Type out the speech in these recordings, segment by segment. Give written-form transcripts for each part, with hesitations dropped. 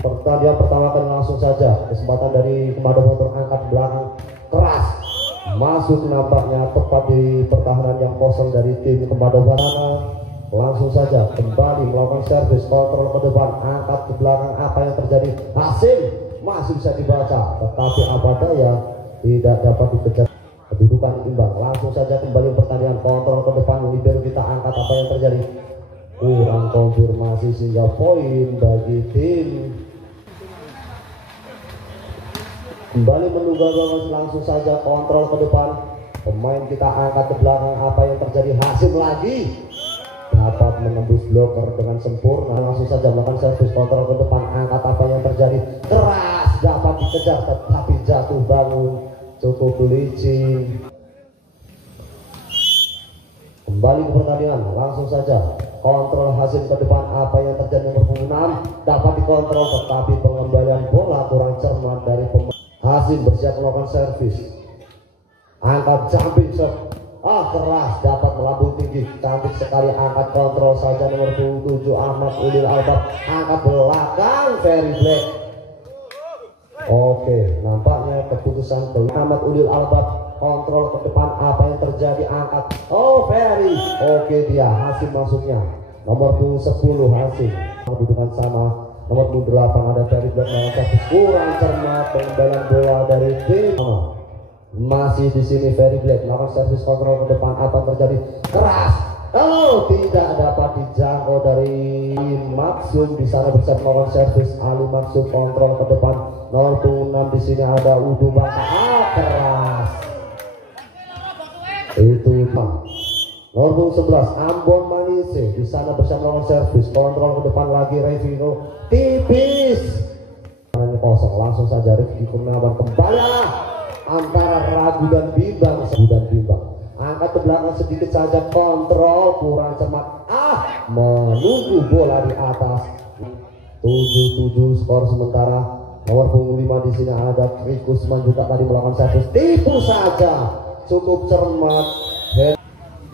Pertandingan pertama kali langsung saja kesempatan dari Komando Motor angkat belakang keras masuk, nampaknya tepat di pertahanan yang kosong dari tim Komando Barana. Langsung saja kembali melakukan servis kontrol ke depan, angkat ke belakang. Apa yang terjadi? Hasim masih bisa dibaca, tetapi apa daya tidak dapat dikejar. Kedudukan imbang. Langsung saja kembali pertandingan kontrol ke depan. Libero kita angkat. Apa yang terjadi? Kurang konfirmasi sehingga poin bagi tim. Kembali menunggu langsung saja kontrol ke depan. Pemain kita angkat ke belakang. Apa yang terjadi? Hasim lagi dapat menembus blocker dengan sempurna. Langsung saja melakukan servis kontrol ke depan, angkat. Apa yang terjadi? Keras dapat dikejar tetapi jatuh bangun, cukup licin. Kembali ke pertandingan, langsung saja kontrol Hasim ke depan. Apa yang terjadi? Nomor 6 dapat dikontrol tetapi pengembalian bola kurang cermat dari pemain. Hasim bersiap melakukan servis, angkat jumping shot. Keras dapat melambung tinggi, cantik sekali. Angkat kontrol saja nomor 7 Ahmad Ulil Albab, angkat belakang Ferry Black. Oke, nampaknya keputusan Ahmad Ulil Albab kontrol ke depan. Apa yang terjadi? Angkat Ferry. Oke, dia Hasim masuknya nomor 10 Hasim. Kedudukan sama. Nomor 8 ada Ferry Black, kurang cermat pengembalian bola dari tim. Masih di sini Ferry Black melakukan servis kontrol ke depan. Apa yang terjadi? Keras. Tidak dapat dijangkau dari Maksum. Di sana bisa melakukan servis. Ali Maksum kontrol ke depan. Nomor 6 di sini ada Udu Baka. Keras. Itu nomor 11 Ambon Manise. Di sana bisa melakukan servis kontrol ke depan lagi. Revino tipis. Kosong. Langsung saja Rifki Kurniawan kembali antara ragu dan bimbang. Angkat ke belakang sedikit saja, kontrol kurang cermat. Menunggu bola di atas. 7-7 skor sementara. Nomor 5 di sini ada Rikusman juga tadi melakukan servis, tipu saja, cukup cermat.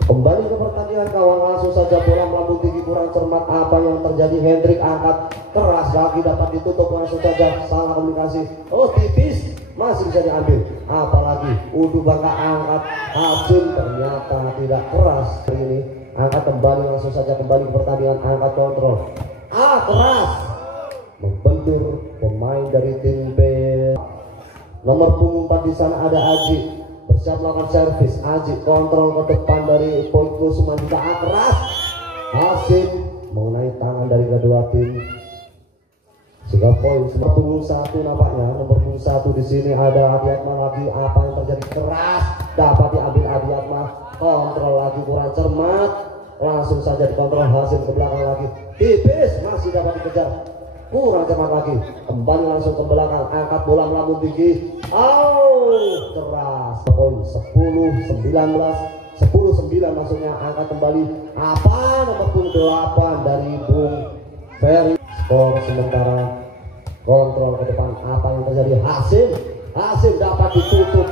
Kembali ke pertandingan kawan, langsung saja bola melambung tinggi kurang cermat. Apa yang terjadi? Hendrik angkat keras lagi, dapat ditutup. Langsung saja salah komunikasi. Tipis, masih bisa diambil. Apalagi Udu Bangka angkat. Hasim ternyata tidak keras. Ini angkat kembali, langsung saja kembali ke pertandingan, angkat kontrol. Keras membentur pemain dari tim B. Nomor 4 di sana ada Aji, bersiap melakukan servis. Aji kontrol ke depan dari poin Kusman juga keras. Hasim mengenai tangan dari kedua tim sehingga poin. Nomor 1 nampaknya, nomor 1 di sini ada Adiatma lagi. Apa yang terjadi? Keras dapat diambil Adiatma, kontrol lagi kurang cermat. Langsung saja dikontrol Hasim ke belakang lagi, tipis, masih dapat dikejar, kurang cermat lagi. Kembali langsung ke belakang, angkat bola melambung tinggi. Keras. Poin 10-9 maksudnya. Angkat kembali. Nomor 8 dari Bung Ferry. Skor sementara, kontrol ke depan. Apa yang terjadi? Hasim dapat ditutup,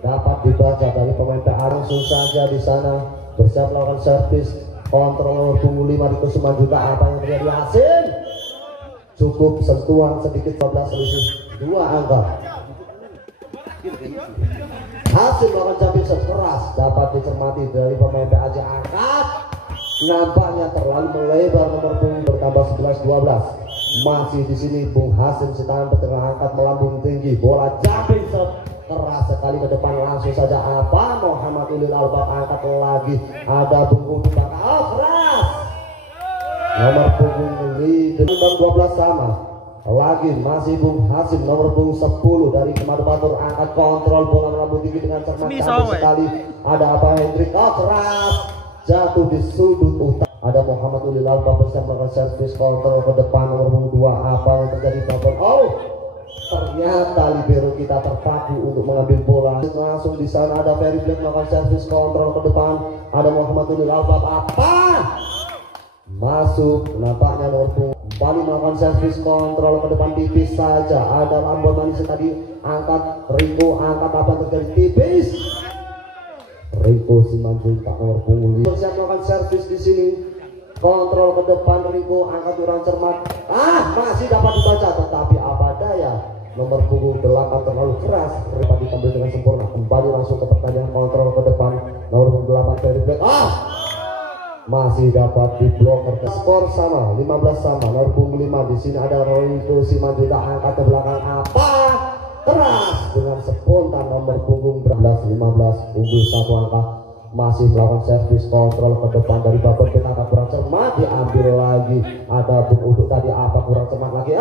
dapat dibaca dari pemain PA. Langsung saja di sana bersiap melakukan servis, kontrol 25 di Kusuman juga. Apa yang terjadi? Hasim cukup sentuhan sedikit, 12 selisih 2 angka. Hasim melakukan jumping shot keras, dapat dicermati dari pemain PAJ. Angkat nampaknya terlalu melebar. Nomor punggung bertambah 11-12. Masih di sini Bung Hasim Sitaan bertengah, angkat melambung tinggi, bola jumping shot keras sekali ke depan. Langsung saja Muhammad Ulil Albab angkat lagi. Ada Bung Udu Baka. Keras. Nomor punggung 12 sama lagi, masih Bung Hasim. Nomor punggung 10 dari Komando Batur angkat kontrol bola melambung tinggi dengan cermat sekali. Ada Hendrik. Keras jatuh di sudut utara. Ada Muhammad Ulil Albab bersama melakukan servis kontrol ke depan. Nomor punggung 2. Apa yang terjadi? Ternyata libero kita terpaku untuk mengambil bola. Langsung di sana ada Ferry Black melakukan servis kontrol ke depan. Ada Muhammad Ulil Albab. Masuk, nampaknya nomor punggung kembali melakukan servis kontrol ke depan, tipis saja. Ada Ambon Manis tadi angkat, Riko angkat. Apa yang terjadi? Tipis. Riko Simanjuntak nomor punggung 5 bersiap melakukan servis di sini. Kontrol ke depan, Riko angkat kurang cermat. Masih dapat dibaca. nomor punggung 8 terlalu keras, dapat diambil dengan sempurna. Kembali langsung ke pertandingan, kontrol ke depan nomor punggung 8 Ferry Black. Masih dapat diblokir. Skor sama 15 sama. Nomor punggung 5 di sini ada Royko Simanjuntak, angkat ke belakang apa? Keras dengan spontan nomor punggung 15 unggul 1 angka. Masih melakukan servis kontrol ke depan dari babon PKK, kurang cermat, diambil lagi. Ada Bung Uduk tadi apa, kurang cermat lagi.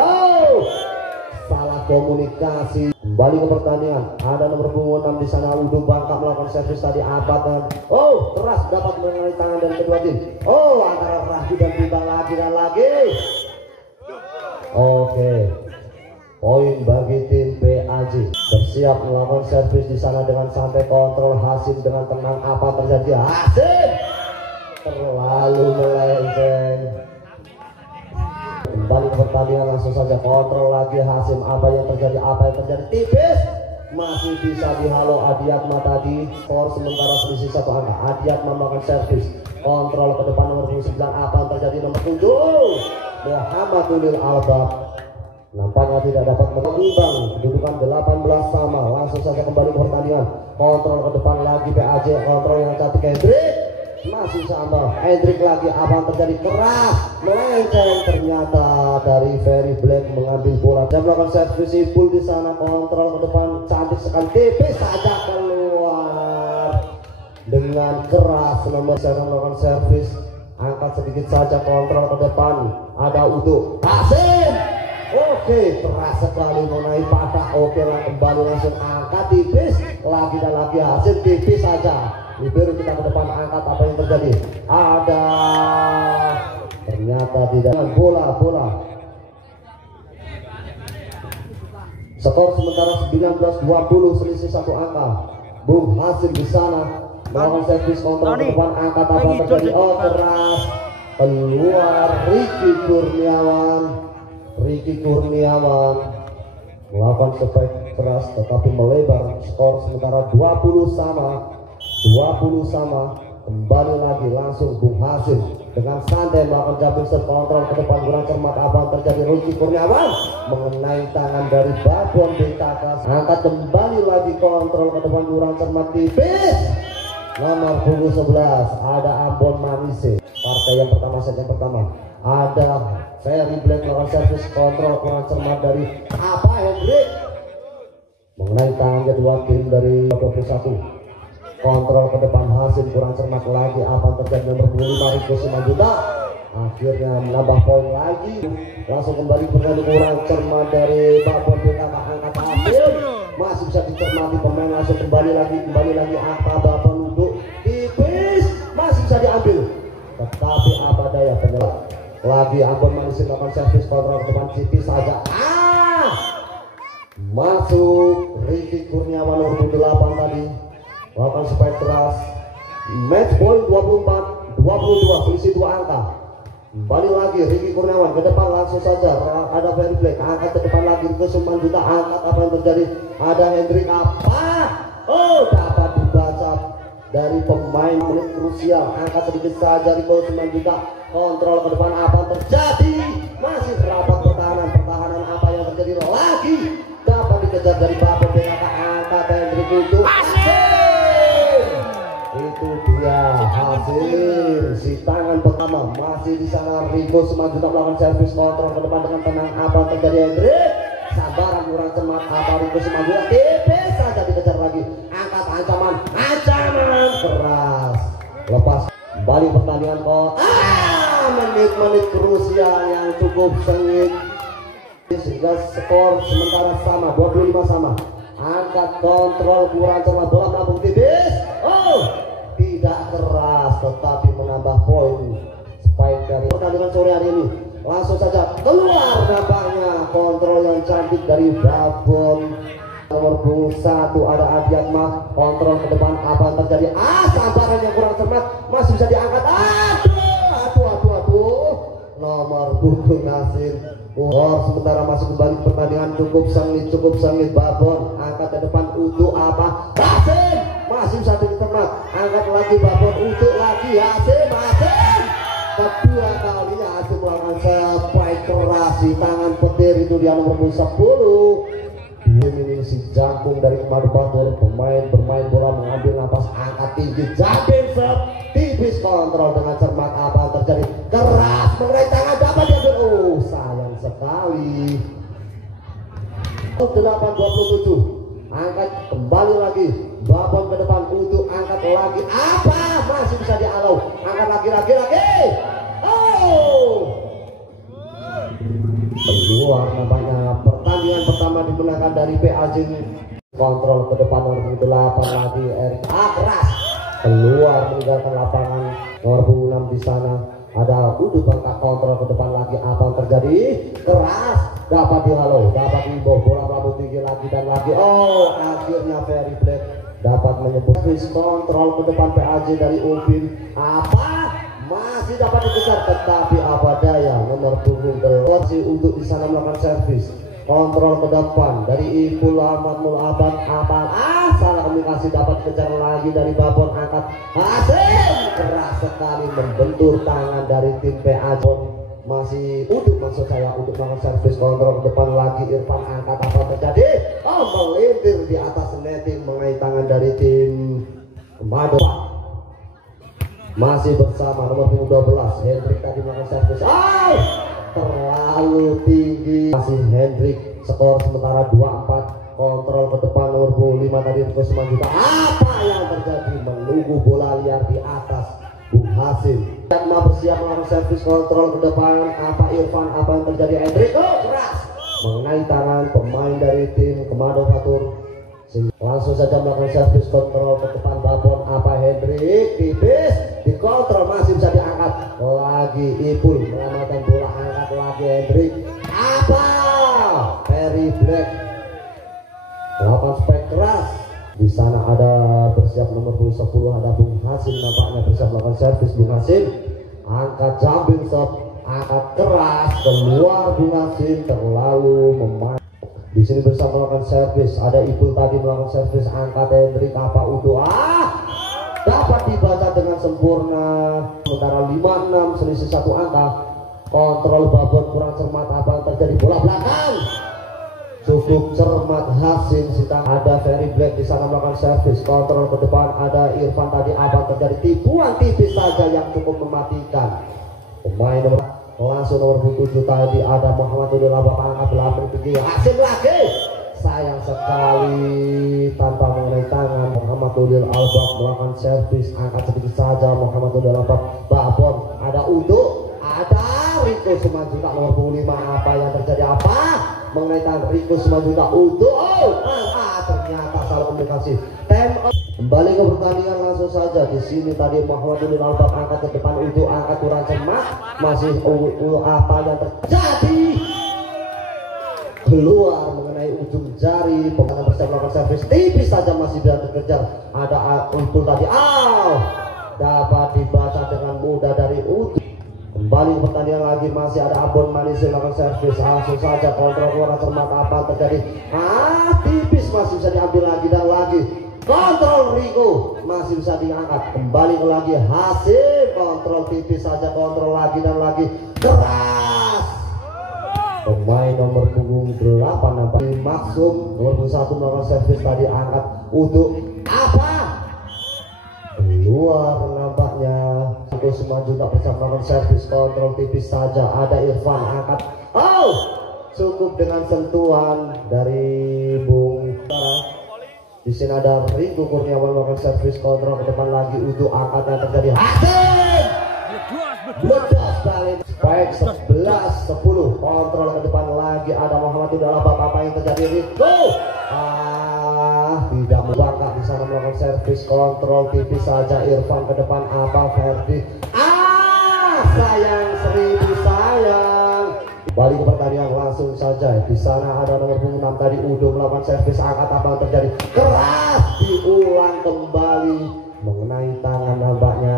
Salah komunikasi. Kembali ke pertandingan, ada nomor punggung 6 di sana Uduk Bangka melakukan servis tadi apa dan keras dapat mengenai tangan dari kedua tim. Antara Rahyu dan timbang lagi dan lagi. Oke. Poin bagi tim PAJ. Bersiap melakukan servis di sana dengan santai, kontrol Hasim dengan tenang. Apa terjadi? Hasim terlalu melenceng. Kembali ke pertandingan, langsung saja kontrol lagi Hasim. Apa yang terjadi? Tipis. Masih bisa dihalau Adiatma tadi. Skor sementara selisih 1 angka. Adiatma melakukan servis. Kontrol ke depan nomor 9. Apa yang terjadi? Nomor 7 Muhammadul Albab nampaknya tidak dapat mengimbang. Kedudukan 18 sama. Langsung saja kembali ke pertandingan. Kontrol ke depan lagi PAJ. Kontrol yang cantik Hendrik. Masih sama. Hendrik lagi. Apa yang terjadi? Keras. Melenceng. Ternyata dari Ferry Black mengambil bola. Dan melakukan servis Ipul di sana. Kontrol ke depan. Cantik sekali. Tipis saja keluar. Dengan keras. Nomor saya melakukan servis. Angkat sedikit saja. Kontrol ke depan. Ada Uduk. Hasim. Oke, keras sekali mengenai patah. Oke lah, kembali langsung angkat tipis lagi dan lagi. Hasil tipis saja. Libero kita ke depan, angkat. Apa yang terjadi? Ada ternyata tidak. Bola skor sementara 19-20 selisih 1 angka. Bung Hasim di sana melakukan servis kontrol ke depan, angkat. Apa yang terjadi? Keras keluar. Ricky Kurniawan melakukan spike keras tetapi melebar. Skor sementara 20 sama. Kembali lagi langsung Bung Hasim dengan santai melakukan jumping set, kontrol ke depan, kurang cermat. Apa yang terjadi? Ricky Kurniawan mengenai tangan dari babon BKK. Angkat kembali lagi, kontrol ke depan, kurang cermat, tipis. Nomor punggung 11 ada Ambon Manise. Partai yang pertama, set yang pertama. Ada Ferry Black melakukan servis, kontrol kurang cermat dari Hendrik mengenai tangan kedua tim dari 21. Kontrol ke depan Hasim, kurang cermat lagi. Apa yang terjadi? Nomor 5 Rico Simanjuntak akhirnya menambah poin lagi. Langsung kembali berkali, kurang cermat dari babon BKK. Angkat ambil, masih bisa dicermati pemain. Langsung kembali lagi. Apa babon Uduk tipis, masih bisa diambil tetapi apa daya penyelam lagi. Ambon Manis melakukan servis, kontrol ke depan, tipis saja. Masuk Ricky Kurniawan nomor 8 tadi melakukan spike keras. Match point 24-22 selisih 2 angka. Kembali lagi Ricky Kurniawan ke depan, langsung saja ada Ferry Black, angkat ke depan lagi ke Simanjuntak, angkat. Apa yang terjadi? Ada Hendrik. Dapat dibaca dari pemain menit krusial. Angkat sedikit saja Rico Simanjuntak, kontrol ke depan. Apa yang terjadi? Masih rapat pertahanan. Apa yang terjadi? Lagi dapat dikejar dari babon BKK. Angkat Hendrik untuk itu dia hasil si tangan pertama. Masih di sana Rico Simanjuntak melakukan servis, kontrol ke depan dengan tenang. Apa yang terjadi? Hendrik sabaran, kurang cermat. Apa Rico Simanjuntak tipis saja dikejar lagi. Angkat, ancaman keras, lepas. Kembali pertandingan menit-menit krusial yang cukup sengit sehingga skor sementara sama 25 sama. Angkat, kontrol, kurang cermat, bola melambung tipis. Tidak keras tetapi menambah poin. Spike dari pertandingan sore hari ini. Langsung saja keluar nampaknya kontrol yang cantik dari babon nomor 1 ada Adiatma, kontrol ke depan. Apa yang terjadi? Sabaran yang kurang cermat, masih bisa diangkat. Aduh, nomor punggung Nasir. Sementara masuk kembali pertandingan, cukup sengit babon. Angkat ke depan untuk apa? Hasim masih bisa dicermat. Angkat lagi babon untuk lagi Hasim. Kedua kalinya Hasim melakukan spike keras di tangan petir itu dia nomor 10. ini si jangkung dari Kemadu Batur, pemain bermain bola mengambil napas, angkat tinggi, jambin serve, tipis, kontrol dengan cermat. Apa yang terjadi? Keras mengenai tangan, dapat diambil. Oh, sayang sekali. 8-27, angkat kembali lagi, Babon ke depan untuk angkat lagi. Apa? Masih bisa dialau, angkat lagi. Oh, keluar nampaknya. Pertandingan pertama dimenangkan dari PAJ. Kontrol ke depan nomor 8 lagi Erik. Keras keluar meninggalkan lapangan. Nomor 6 di sana ada Udut bangka, kontrol ke depan lagi. Apa yang terjadi? Keras dapat dihalau, dapat dibawa bola melambung tinggi lagi dan lagi. Oh, akhirnya Ferry Black dapat menyebut kontrol ke depan PAJ dari Upin. Apa? Masih dapat dikejar, tetapi apa daya nomor punggung terlossi untuk di sana melakukan servis. Kontrol ke depan dari Ipul Ahmad Mulaban. Salah komunikasi, dapat dikejar lagi dari Babon, angkat hasil keras sekali membentur tangan dari tim PAJ. Masih Udut, maksud saya, untuk melakukan servis. Kontrol ke depan lagi Irfan, angkat. Apa terjadi? Oh, melintir di atas netting mengenai tangan dari tim Kemadu. Masih bersama nomor 12 Hendrik tadi melakukan servis. Terlalu tinggi. Masih Hendrik, skor sementara 2-4. Kontrol ke depan nomor 25 tadi Riko Simanjuntak. Apa yang terjadi? Menunggu bola liar di atas Bung Hasim. Dan bersiap melakukan servis. Kontrol ke depan. Apa Irfan? Apa yang terjadi? Hendrik keras mengenai tangan pemain dari tim Kemadu Batur. Langsung saja melakukan servis. Kontrol ke depan Babon. Apa Hendrik? Tipis dikontrol, masih bisa diangkat lagi. Ipul menyelamatkan bola, angkat lagi Hendrik. Apa? Ferry Black melakukan spek keras. Di sana ada bersiap nomor 10 ada Bung Hasim, nampaknya bersiap melakukan servis. Bung Hasim angkat, jambing serve, angkat keras keluar. Bung Hasim terlalu memain. Di sini bersama melakukan servis ada Ipul tadi melakukan servis, angkat Hendrik. Apa Udo? Dapat dibaca dengan sempurna. Sementara 5-6 selisih 1 angka. Kontrol Babon kurang cermat. Apa yang terjadi? Bola belakang cukup cermat Hasim. Ada Ferry Black di sana melakukan servis. Kontrol ke depan ada Irfan tadi. Apa yang terjadi? Tipuan tipis saja yang cukup mematikan. Pemain langsung nomor 7 tadi ada Muhammad Udul Abab, angkat belakang tinggi. Hasim lagi. Sayang sekali tanpa mengenai tangan. Muhammad Udul Albab melakukan servis, angkat sedikit saja Muhammad Udul Albab. Babon ada Udo, ada Riko Simanjuntak nomor 25. Apa yang terjadi? Apa mengenai tangan Riko Simanjuntak? Udo ternyata salah komunikasi. Kembali ke pertandingan langsung saja. Di sini tadi Muhammad Udul Albab angkat ke depan, Udo angkat kurang cermat. Masih apa yang terjadi? Keluar mengenai ujung jari. Pemain bersiap melakukan servis, tipis saja masih bisa dikejar. Ada Ipul tadi. Dapat dibaca dengan mudah dari Udo. Kembali ke pertandingan lagi, masih ada Ambon Manis yang melakukan servis. Langsung saja kontrol keluar cermat. Apa terjadi? Tipis, masih bisa diambil lagi dan lagi. Kontrol Riko masih bisa diangkat. Kembali ke lagi Hasil. Kontrol tipis saja, kontrol lagi dan lagi. Keras. Pemain nomor punggung 8 nampaknya Maksum nomor 1 melakukan servis tadi, angkat untuk apa? Keluar nampaknya. Riko Simanjuntak bersama melakukan servis, kontrol tipis saja. Ada Irfan angkat. Cukup dengan sentuhan dari Bung. Di sini ada Riko Kurniawan melakukan servis, kontrol ke depan lagi untuk angkat yang terjadi. Hasil ledas balik. Baik 11-10. Kontrol ke depan lagi ada Muhammad Udul Albab. Apa yang terjadi? Riko tidak membangkak di sana melakukan servis, kontrol tipis saja. Irfan ke depan. Apa Ferdi? Sayang, 1000 sayang. Balik ke pertandingan langsung saja. Di sana ada nomor 6 tadi Udo melakukan servis, angkat. Apa yang terjadi? Keras diulang kembali mengenai tangan nampaknya.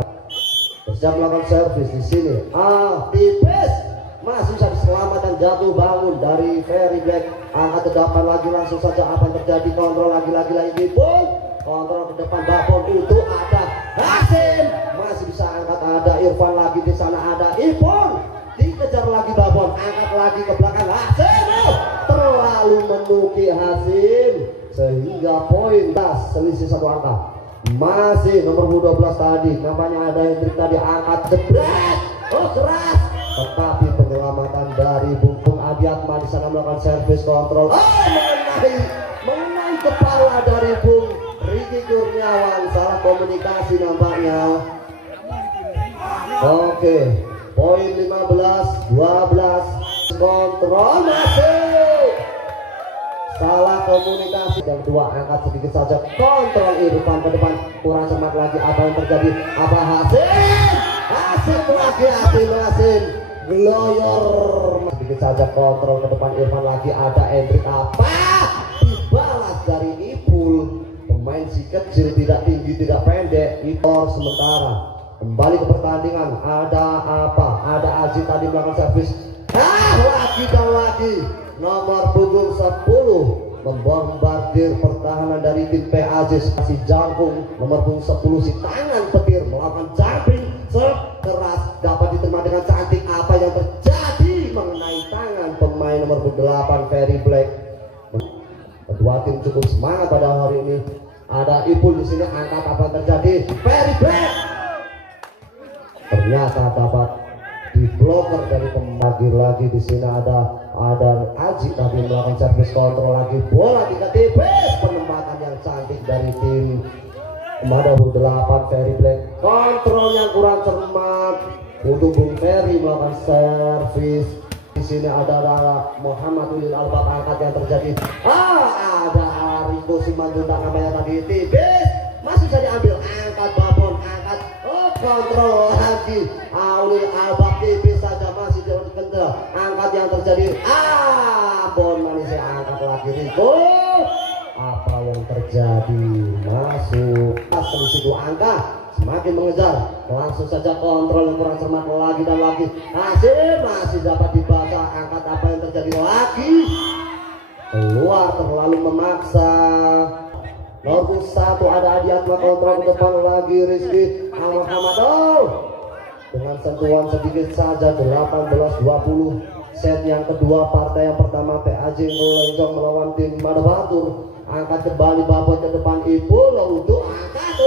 Bersiap melakukan servis di sini. Tipis masih bisa diselamatkan, jatuh bangun dari Ferry Black. Angkat ke depan lagi langsung saja. Apa yang terjadi? Kontrol lagi pun. Kontrol ke depan Babon untuk ada Hasim. Masih bisa angkat, ada Irfan lagi di sana, ada Ipon. Dikejar lagi Babon, angkat lagi ke belakang. Hasim terlalu menukil. lagi Hasim sehingga poin tas selisih 1 angka. Masih nomor 12 tadi namanya ada Hendrik tadi angkat jebret. Oh keras, tetapi penyelamatan dari Bung Adiatma di sana melakukan servis kontrol. Oh mengenai kepala dari Bung Riki Kurniawan, salah komunikasi nampaknya. Oke, poin 15 12 kontrol masuk. Salah komunikasi. Yang kedua angkat sedikit saja kontrol Irfan ke depan, kurang cermat lagi. Apa yang terjadi? Apa Hasim lagi Hasim Gloyor sedikit saja kontrol ke depan Irfan lagi. Ada Hendrik apa dibalas dari Ipul, pemain si kecil, tidak tinggi tidak pendek. Ipor sementara kembali ke pertandingan. Ada apa? Ada Aziz tadi melakukan servis. Lagi dan lagi nomor punggung 10 membombardir pertahanan dari tim Aziz. Si jangkung nomor punggung 10 si tangan petir melakukan jumping keras, dapat diterima dengan cantik. Apa yang terjadi mengenai tangan pemain nomor 8 Ferry Black. Kedua tim cukup semangat pada hari ini. Ada Ipul di sini, angkat. Apa yang terjadi? Ferry Black ternyata dapat dibloker dari pembagi. Lagi di sini ada Aji tadi melakukan servis kontrol lagi. Bola tidak tipis, penempatan yang cantik dari tim Mada 8 Ferry Black. Kontrolnya kurang cermat untuk Bung Ferry melakukan servis. Di sini ada Muhammad Ulil Albab, angkat yang terjadi. Ada Ariko Simanjuntak namanya tadi tipis, masih bisa diambil. Angkat babon, angkat. Kontrol lagi Ulil Albab tipis saja, masih kendal. Angkat yang terjadi. Bon manis angkat lagi Riko. Apa yang terjadi? Masuk selisih 2 angka, semakin mengejar. Langsung saja kontrol yang kurang cermat lagi dan lagi. Hasim masih dapat dibaca. Angkat. Apa yang terjadi lagi? Keluar, terlalu memaksa. Nomor 1 ada Adiatma, kontrol ke depan lagi Rizky Muhammad. Dengan sentuhan sedikit saja 18-20. Set yang kedua partai yang pertama PAJ Lenjong melawan tim Mada Batur. Angkat kembali babon ke depan Ipul untuk angkat.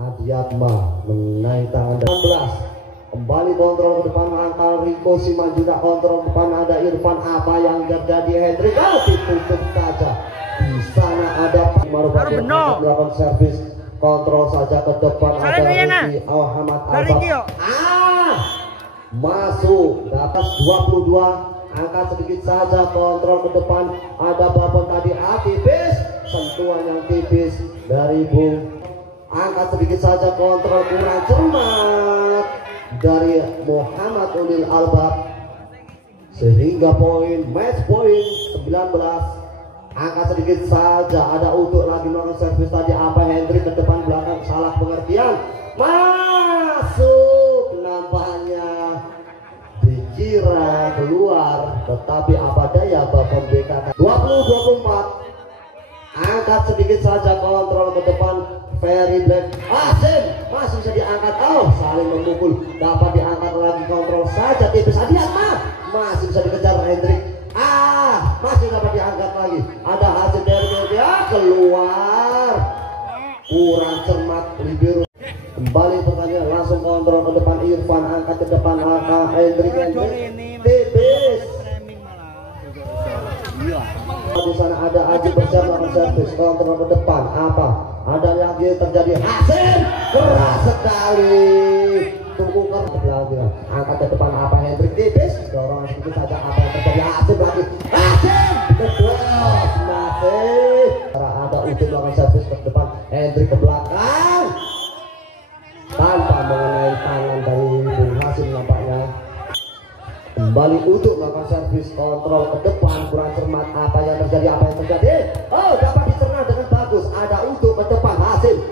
Adiatma menaik tangan 16. Kembali kontrol ke depan angka Riko Simanjuntak, kontrol ke depan ada Irfan. Apa yang terjadi? Hendrik ditutup saja. Di sana ada Mada Batur melakukan servis kontrol saja ke depan. Ada Riki Muhammad Albab. Masuk di atas 22. Angkat sedikit saja kontrol ke depan. Ada babon tadi tipis, sentuhan yang tipis dari Bung. Angkat sedikit saja kontrol kurang cermat dari Muhammad Ulil Albab sehingga poin match point 19. Angkat sedikit saja ada untuk lagi melakukan servis tadi. Apa Hendrik ke depan belakang, salah pengertian. Masuk nampaknya dikira keluar, tetapi apa daya babon BK. 20-24. Angkat sedikit saja kontrol ke depan Ferry Black. Hasim masih bisa diangkat. Saling memukul, dapat diangkat lagi kontrol saja tipis. Adiatma masih bisa dikejar Hendrik. Masih dapat diangkat lagi. Ada Hasim dari keluar, kurang cermat libero. Kembali pertanyaan, langsung kontrol ke depan Irfan, angkat ke depan Hendrik tipis. Di sana ada Aji bersiap melakukan servis kontrol ke depan. Apa? Ada lagi terjadi. Hasim keras sekali. Tunggu ke belakang. Angkat ke depan. Apa Hendrik tipis? Dorong sedikit saja. Apa yang terjadi? Hasim lagi. Hasim kedros masih. Ada untuk melakukan servis ke depan. Hendrik ke belakang tanpa mengenai tangan dari Bung Hasim nampaknya. Kembali untuk melakukan servis kontrol ke depan, kurang cermat. Apa yang terjadi? Apa yang terjadi? Dapat dicerna dengan bagus. Ada untuk ke depan Hasim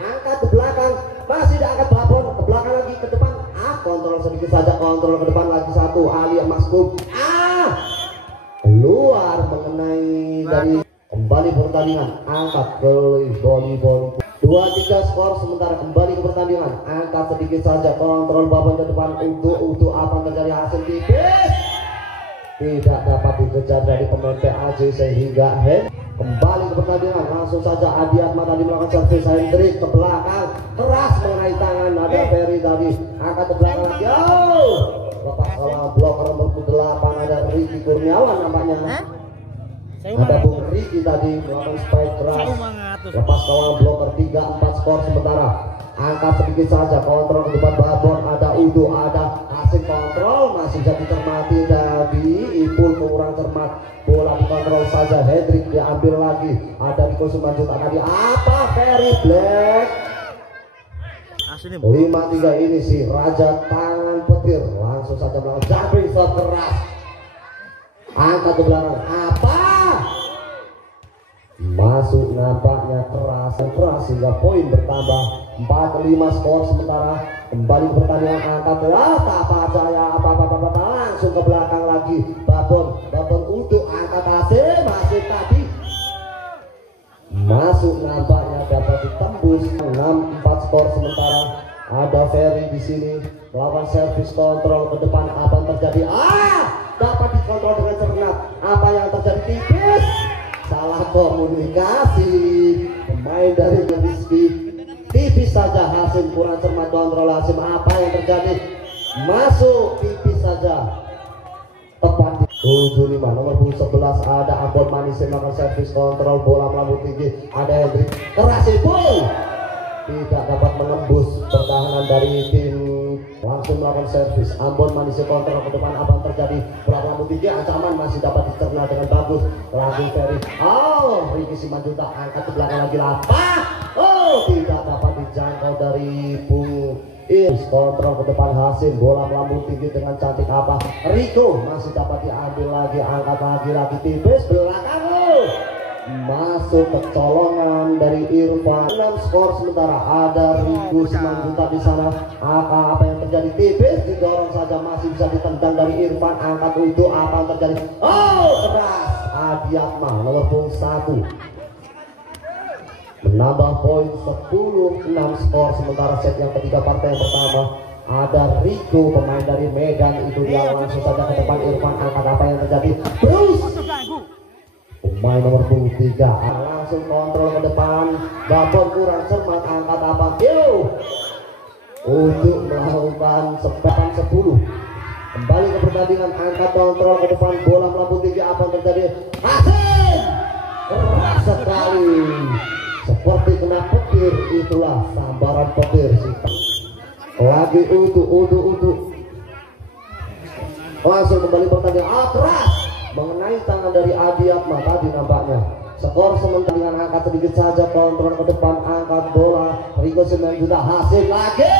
angkat ke belakang, masih diangkat babon ke belakang lagi ke depan. Kontrol sedikit saja, kontrol ke depan lagi satu. Ali Maskum keluar mengenai dari. Kembali pertandingan, angkat ke volley 2-3 skor. Sementara kembali ke pertandingan, angkat sedikit saja kontrol babon ke depan untuk apa yang terjadi? Hasil tipis. tidak dapat dikejar dari pemain PAJ sehingga kembali ke pertandingan. Langsung saja Adiatma tadi melakukan servis Hendrik ke belakang keras mengenai tangan. Ada Ferry tadi angkat ke belakang lagi, lepas kalah bloker nomor 8 ada Ricky Kurniawan nampaknya. Ada Bung Ricky tadi melakukan spike keras, lepas kawalan bloker 3-4 skor sementara. Angkat sedikit saja, kontrol ke depan Babon, ada Udo, ada Hasim kontrol, masih jadi cermati dari Ipul kurang cermat, bola dikontrol saja, Hendrik diambil lagi, ada Riko Simanjuntak tadi, apa Ferry Black 5-3 ini si Raja Tangan Petir, langsung saja melakukan jumping shot keras, angkat ke belakang, apa masuk nampaknya keras hingga poin bertambah 4-5 skor sementara. Kembali ke pertandingan angkat tak percaya apa-apa langsung ke belakang lagi Babon untuk angkat AC masih tadi masuk nampaknya dapat ditembus 6-4 skor sementara. Ada Ferry di sini melakukan servis kontrol ke depan, apa yang terjadi dapat dikontrol dengan cermat, apa yang terjadi tipis salah komunikasi pemain dari Rizky tipis saja. Hasim kurang cermat kontrol Hasim, apa yang terjadi masuk tipis saja tepat di 75 nomor 11 ada Ambon Manis yang melakukan servis kontrol bola melambung tinggi, ada Hendrik keras Ipul tidak dapat menembus pertahanan dari tim, langsung melakukan servis Ambon Manis kontrol ke depan, apa yang terjadi bola melambung tinggi, ancaman masih dapat dicerna dengan bagus lagi Ferry, Ricky Simanjuntak angkat ke belakang lagi lapak, tidak dapat dijangkau dari Bung Is, kontrol ke depan Hasim, bola melambung tinggi dengan cantik apa Riko masih dapat diambil lagi, angkat lagi tipis belakang masuk kecolongan dari Irfan. 6 skor sementara ada Riko Simanjuntak di sana, apa yang terjadi tipis didorong saja masih bisa ditendang dari Irfan, angkat untuk apa yang terjadi keras Adiatma nomor 1 menambah poin 10-6 skor sementara. Set yang ketiga partai yang pertama ada Riko pemain dari Medan, itu dia langsung saja ke depan Irfan, angkat apa yang terjadi terus pemain nomor 3 langsung kontrol ke depan, Babon kurang cermat, angkat apa untuk melakukan sepapan 10. Kembali ke pertandingan, angkat kontrol ke depan, bola melambung tinggi, apa yang terjadi Hasim keras sekali seperti kena petir, itulah sambaran petir sih. Lagi untuk langsung kembali pertandingan keras mengenai tangan dari Adiatma tadi nampaknya. Skor sementara dengan angkat sedikit saja, kontrol ke depan, angkat bola Riko Simanjuntak, Hasim lagi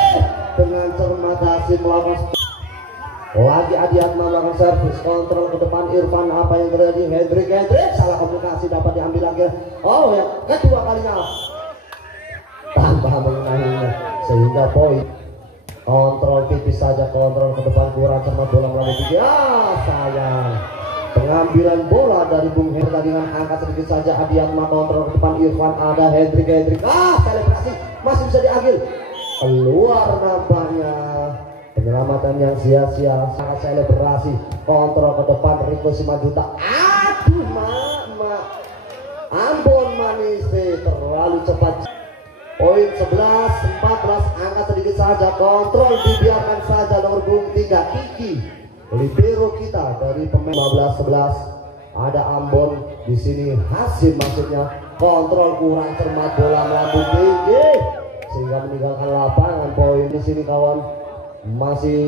dengan cermat Hasim melakukan lagi Adiatma melakukan servis kontrol ke depan Irfan, apa yang terjadi Hendrik salah komunikasi, dapat diambil lagi yang kedua kalinya tanpa mengenainya sehingga poin. Kontrol tipis saja, kontrol ke depan kurang cermat, bola melambung tinggi, sayang pengambilan bola dari Bung Her tadi dengan angkat sedikit saja. Adiatma kontrol ke depan Irfan, ada Hendrik selebrasi masih bisa diambil keluar nampaknya, penyelamatan yang sia-sia, sangat selebrasi kontrol ke depan Riko Simanjuntak, Ambon Manis terlalu cepat. Poin 11-14, angkat sedikit saja, kontrol dibiarkan saja nomor 3 Kiki libero kita dari pemain 15-11 ada Ambon di sini, Hasim maksudnya, kontrol kurang cermat, bola melambung tinggi sehingga meninggalkan lapangan. Poin di sini kawan, masih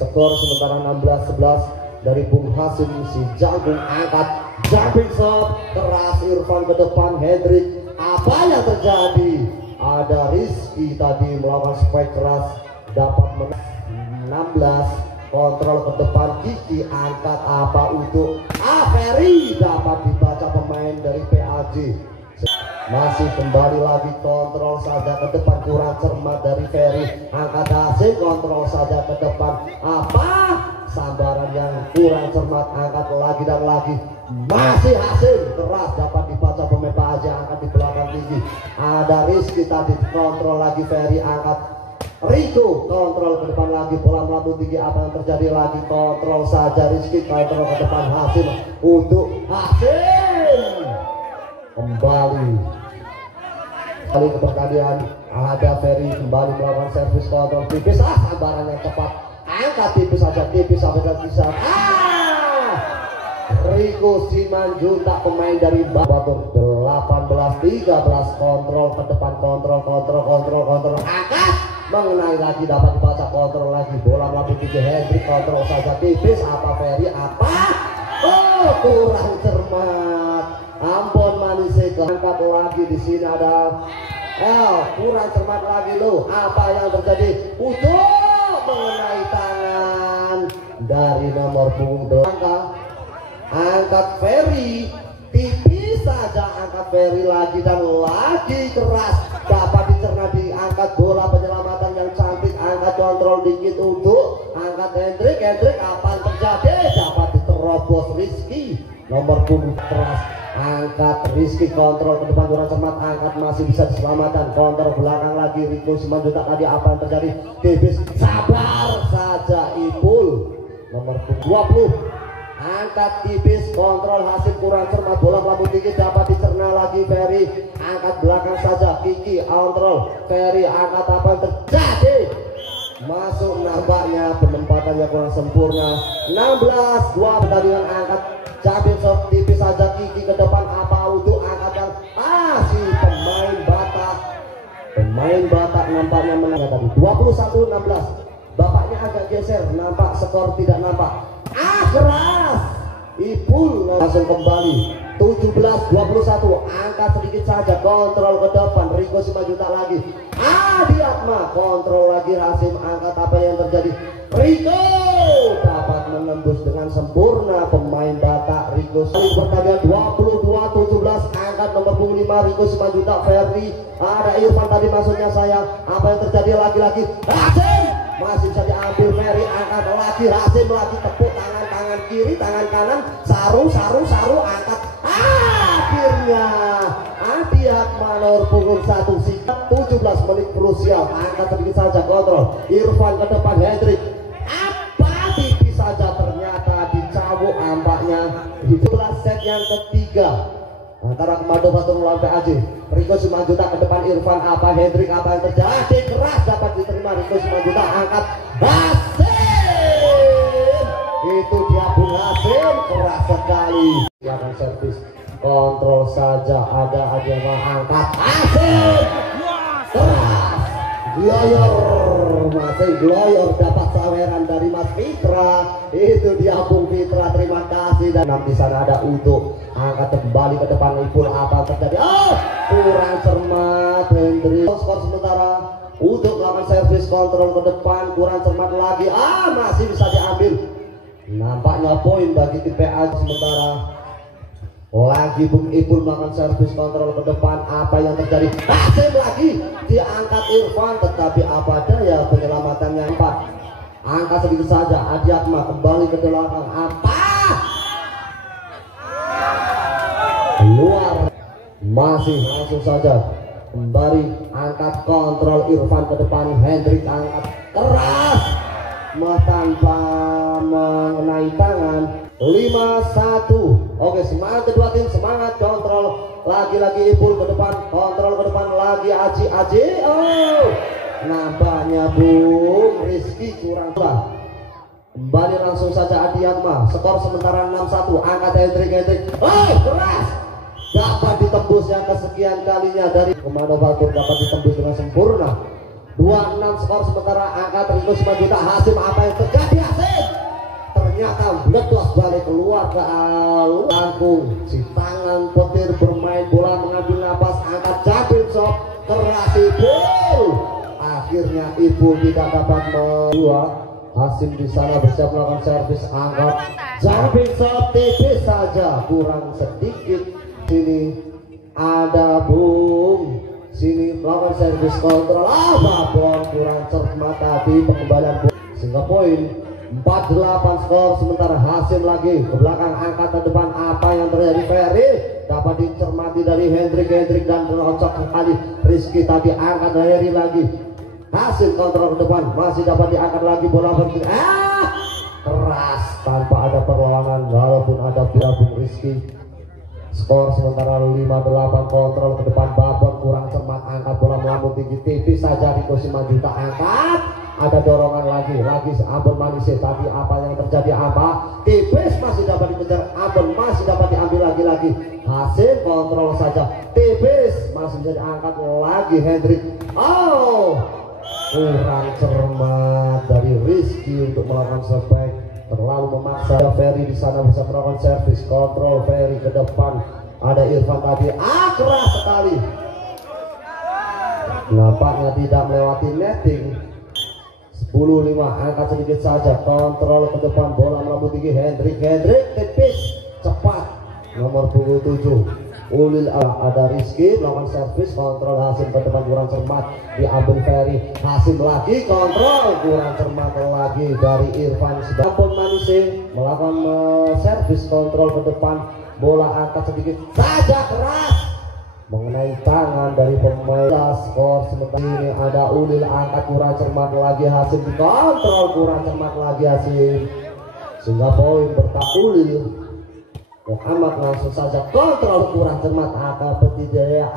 skor sementara 16-11 dari Bung Hasim. Si Jagung angkat jumping shot keras, Irfan ke depan, Hendrik, apa yang terjadi? Ada Rizky tadi melakukan spike keras, dapat menang 16. Kontrol ke depan Kiki, angkat apa untuk Ferry, dapat dibaca pemain dari PAJ. Masih kembali lagi kontrol saja ke depan, kurang cermat dari Ferry, angkat Hasim kontrol saja ke depan, apa sambaran yang kurang cermat, angkat lagi dan lagi masih Hasim keras, dapat dibaca pemain PAJ, angkat di belakang tinggi. Ada Rizky tadi kontrol lagi Ferry, angkat Rico kontrol ke depan lagi, bola melambung tinggi, apa yang terjadi lagi? Kontrol saja Rizky, kontrol ke depan Hasim untuk Hasim kembali ke pertandingan. Ada Ferry kembali melakukan servis kontrol tipis, sabaran yang tepat, angkat tipis saja, tipis sampai bisa. Rico Simanjuntak pemain dari Batur 18-13 kontrol ke depan, kontrol angkat mengenai lagi, dapat dibaca, kontrol lagi, bola melambung tinggi Hendrik, kontrol saja tipis, apa Ferry apa? Oh, kurang cermat. Ambon Manise angkat lagi, di sini ada kurang cermat lagi loh. Apa yang terjadi? Untuk mengenai tangan dari nomor punggung belakang. Angkat Ferry, tipis saja, angkat Ferry lagi dan lagi keras, dapat dicerna, diangkat bola penyelamatan yang cantik, angkat kontrol dikit untuk angkat Hendrik, apa yang terjadi? Dapat diterobos Rizky, nomor punggung keras, angkat Rizky, kontrol ke depan kurang cermat, angkat masih bisa diselamatkan, kontrol belakang lagi, Rico Simanjuntak tadi apa yang terjadi? Tipis, sabar saja Ipul, nomor punggung 20. Angkat tipis, kontrol Hasim kurang cermat, bola melambung tinggi, dapat dicerna lagi Ferry, angkat belakang saja Kiki, kontrol Ferry, angkat apa yang terjadi? Masuk, nampaknya penempatannya kurang sempurna. 16-2 pertandingan, angkat Jabin Sob tipis saja Kiki ke depan, apa untuk angkat yang si pemain Batak nampaknya menang tadi 21-16. Bapaknya agak geser, nampak skor tidak nampak. Keras Ipul langsung kembali 17-21, angkat sedikit saja, kontrol ke depan, Rico Simanjuntak lagi, Diatma kontrol lagi, Hasim angkat, apa yang terjadi? Rico dapat menembus dengan sempurna pemain Batak. Rico pertandingan 22-17, angkat nomor punggung 5 Rico Simanjuntak, Ferry, ada Irfan tadi maksudnya saya, apa yang terjadi lagi Hasim masih bisa diambil Ferry, angkat lagi Hasim lagi, tepuk tangan kiri, tangan kanan, saru, angkat, akhirnya Diatma nomor punggung 1 sikap 17 menit krusial, angkat sedikit saja, kontrol Irfan ke depan Hendrik, apa tipis saja, ternyata dicabuk ampaknya. 17 set yang ketiga antara Komando Batur melawan PAJ. Rico Simanjuntak ke depan, Irfan apa Hendrik, apa yang terjadi? Keras dapat diterima Rico Simanjuntak, angkat Hasim, itu dia Bung Hasim, keras sekali, dia akan servis, kontrol saja, ada angkat Hasim, keras, Gloyor dapat saweran dari Mas Fitra, itu dia Bung Fitra, terima kasih. Dan di sana ada Udo, angkat kembali ke depan, Ipul apa terjadi? Kurang cermat Hendrik, skor sementara Udo melakukan servis, kontrol ke depan, kurang cermat lagi, masih bisa diambil, nampaknya poin bagi tim PA. Sementara lagi Bung Ipul melakukan servis, kontrol ke depan, apa yang terjadi? Hasim lagi, diangkat Irfan, tetapi apa daya penyelamatannya 4, angkat sedikit saja, Adiatma kembali ke belakang, apa? Keluar, masih langsung saja kembali, angkat kontrol Irfan ke depan, Hendrik angkat keras, tanpa mengenai tangan. 5-1. Oke, semangat kedua tim, semangat, kontrol lagi Ipul ke depan, kontrol ke depan lagi Aji, nampaknya Bung Rizky kurang tua. Kembali langsung saja Adiatma, skor sementara 6-1, angkat Hendrik, keras, dapat ditembus yang kesekian kalinya dari Komando Batur, dapat ditembus dengan sempurna. 2-6 skor sementara, angkat Rico Simanjuntak, Hasim apa yang terjadi? Hasim ternyata meledos balik keluar ke langkung, si tangan petir bermain bola, mengambil napas, angkat Jabin Sob, keras Ipul, akhirnya Ipul tidak dapat dua. Hasim di sana bersiap melakukan servis, angkat Jabin Sob tipis saja, kurang sedikit. Sini ada Bung, sini melakukan servis, kontrol, babon kurang cermat tadi pengembalian sehingga poin 48 skor. Sementara Hasim lagi ke belakang, angkat ke depan, apa yang terjadi? Ferry dapat dicermati dari Hendrik dan terocok sekali Rizky tadi, angkat Ferry lagi, Hasil kontrol ke depan masih dapat diangkat lagi bola berkiri. Keras tanpa ada perlawanan walaupun ada Bung Rizky. Skor sementara 5-8. Kontrol ke depan Babon kurang cermat, angkat bola melambung tinggi tipis saja. Riko Simanjuntak angkat, ada dorongan lagi Ambon Manise. Tapi apa yang terjadi, apa tipis masih dapat dikejar Ambon, masih dapat diambil lagi hasil kontrol saja tipis masih bisa diangkat lagi Hendrik. Kurang cermat dari Rizky untuk melakukan setback, terlalu memaksa. Ferry di sana bisa melakukan servis kontrol. Ferry ke depan, ada Irfan tadi keras sekali, nampaknya tidak melewati netting. 10-5, angkat sedikit saja, kontrol ke depan, bola melambung tinggi. Hendrik tipis cepat, nomor punggung 7 Ulil. Ada Rizky melakukan servis kontrol, hasil ke depan kurang cermat, diambil Ferry. Hasil lagi kontrol, kurang cermat lagi dari Irfan. Ambon Manise melakukan servis kontrol ke depan, bola angkat sedikit saja keras mengenai tangan dari pemain. Skor sementara ini ada Ulil angkat kurang cermat lagi, hasil dikontrol kurang cermat lagi hasil, sehingga poin bertak Ulil. Muhammad langsung saja kontrol kurang cermat, angka Petidaya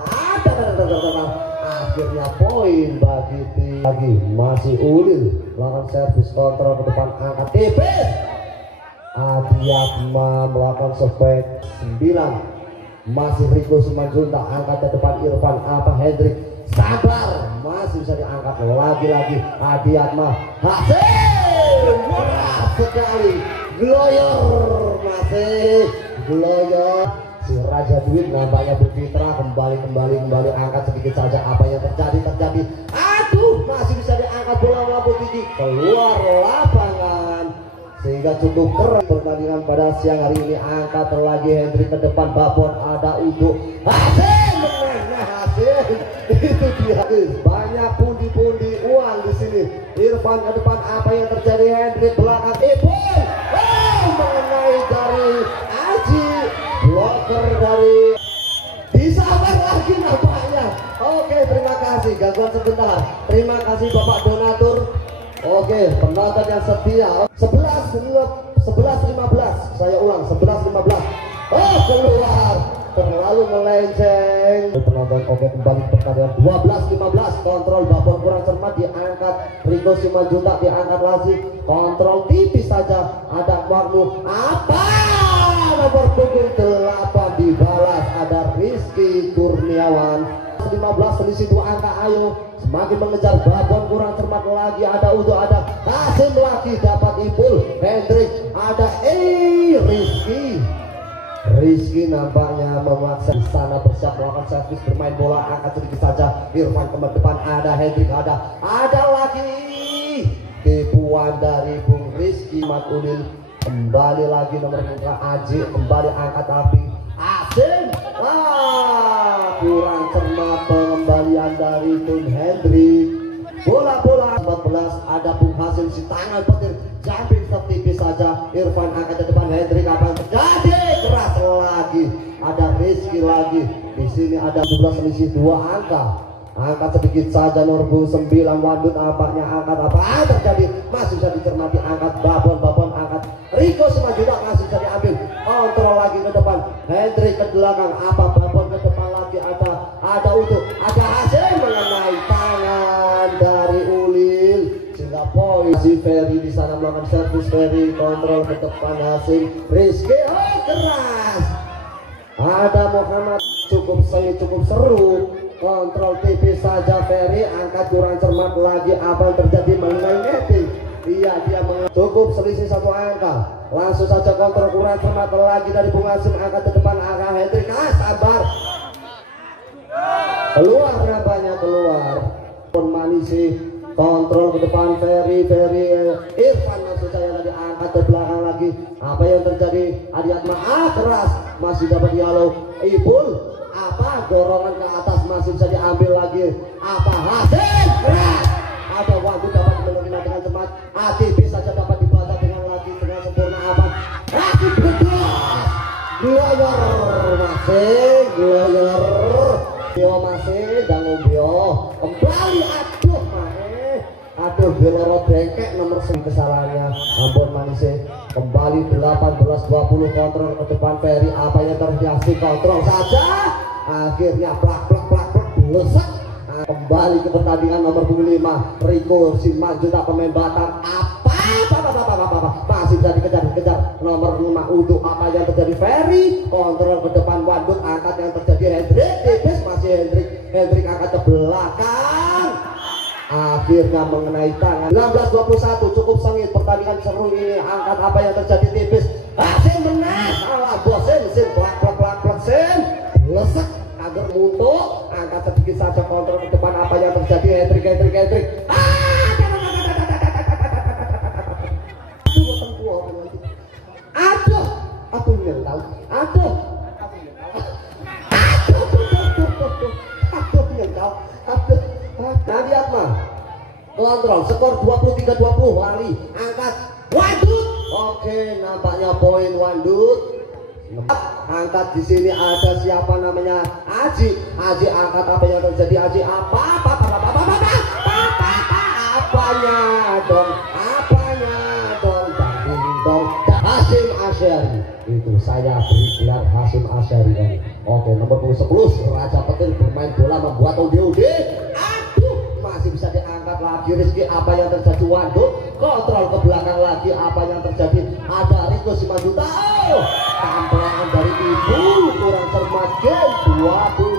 akhirnya poin bagi tim. Lagi masih Ulil melakukan servis kontrol ke depan, angkat tipis. Adiatma melakukan setback. 9 masih Riko Simanjuntak, angkat ke depan Irfan. Hendrik sabar, masih bisa diangkat lagi Adiatma. Hasil murah sekali, gloyor masih gloyor. Si Raja Duit nampaknya berfitrah kembali angkat sedikit saja. Apa yang terjadi? Masih bisa diangkat bola melambung tinggi keluar lapangan, sehingga cukup keras pertandingan pada siang hari ini. Angkat lagi Hendrik ke depan, Babon ada untuk hasil itu dia. Banyak pundi-pundi uang di sini. Irfan ke depan, apa yang terjadi? Hendrik belakang, mengenai dari Aji, blocker dari disabar lagi nampaknya. Oke, terima kasih, gangguan sebentar. Terima kasih Bapak Donatur. Oke, penonton yang setia. 11-15, saya ulang 11-15. Keluar, terlalu melenceng penonton. Oke, kembali pertandingan 12-15. Kontrol Babon kurang cermat, diangkat Riko Simanjuntak, diangkat lagi kontrol tipis saja. Ada waktu nomor punggung 8 dibalas, ada Rizky Kurniawan. 15 selisih 2 angka. Ayo semakin mengejar Babon kurang cermat lagi, ada Udo, ada Kasim lagi dapat Ipul. Hendrik ada Rizky nampaknya memaksa di sana, bersiap melakukan servis bermain bola, angkat sedikit saja. Irfan ke depan, ada Hendrik, ada lagi tipuan dari Bung Rizky. Matulil kembali lagi, nomor muka Aji kembali angkat tapi Asim kurang cermat pengembalian dari Bung Hendrik. Bola 14, ada Bung Hasim si tangan petir jumping tipis saja. Irfan angkat ke depan, Hendrik apa yang terjadi? Keras lagi, ada Rizky lagi. Di sini ada 12 selisih 2 angka. Angkat sedikit saja nomor 9 Wadud, apanya angkat apa terjadi? Masih bisa dicermati, angkat Babon angkat Riko Simanjuntak, masih bisa diambil. Kontrol lagi ke depan, Hendrik ke belakang, apa Babon ke depan lagi, ada untuk ada hasil mengenai tangan dari Ulil, sehingga poin. Si Ferry di sana melakukan servis, Ferry kontrol ke depan, hasil Rizky keras. Ada Muhammad, cukup seru. Kontrol tipis saja Ferry, angkat kurang cermat lagi, apa yang terjadi mengenai netting. Dia cukup selisih 1 angka. Langsung saja kontrol kurang cermat lagi dari Bung Hasim, angkat ke depan, angka Hendrik sabar. Keluar nampaknya, keluar. Manisi kontrol ke depan, Ferry Irfan langsung saja tadi angkat ke belakang lagi. Apa yang terjadi? Adiatma keras, masih dapat dialog. Ipul dorongan ke atas, masih bisa diambil lagi. Hasil keras, ada waktu dapat menerima dengan cepat. Tipis saja dapat dibaca dengan sempurna. Lagi betul, gloyor masih Dangumbio kembali, Aduh, Beloro dengkek nomor 9 kesalahannya Ambon Manise. Kembali 18-20 kontrol ke depan Ferry. Apa yang terjadi? Kontrol saja. Akhirnya plak belesak. Kembali ke pertandingan nomor 5 Riko Simanjuta pemain Batam. Apa masih bisa dikejar nomor 5 untuk apa yang terjadi Ferry. Kontrol ke depan Wandut, angkat yang terjadi Hendrik. Tipis masih Hendrik angkat ke belakang. Akhirnya mengenai tangan. 16-21 cukup sengit pertandingan seru ini. Angkat apa yang terjadi tipis. Sin menang. Salah bos Sin plak Sin. Lesak agar mutu. Angkat sedikit saja kontrol ke depan apa yang terjadi Hendrik. Aduh nyentau. Nah lihat mah kontrol skor 23-20 lari angkat Wandut. Oke, nampaknya poin Wandut. Angkat di sini ada siapa namanya Aji angkat apa yang terjadi Aji apanya dong dong Hasim Asyari. Itu saya beri gelar Hasim Asyari ini. Oke, nomor 10 Raja Petir bermain bola membuat ode. Aduh, masih bisa diangkat lagi Rizky. Apa yang terjadi Wandut? Kontrol ke belakang lagi. Apa yang terjadi? Ada Riko Simanjuta. Tamparan dari ibu kurang cermat game 20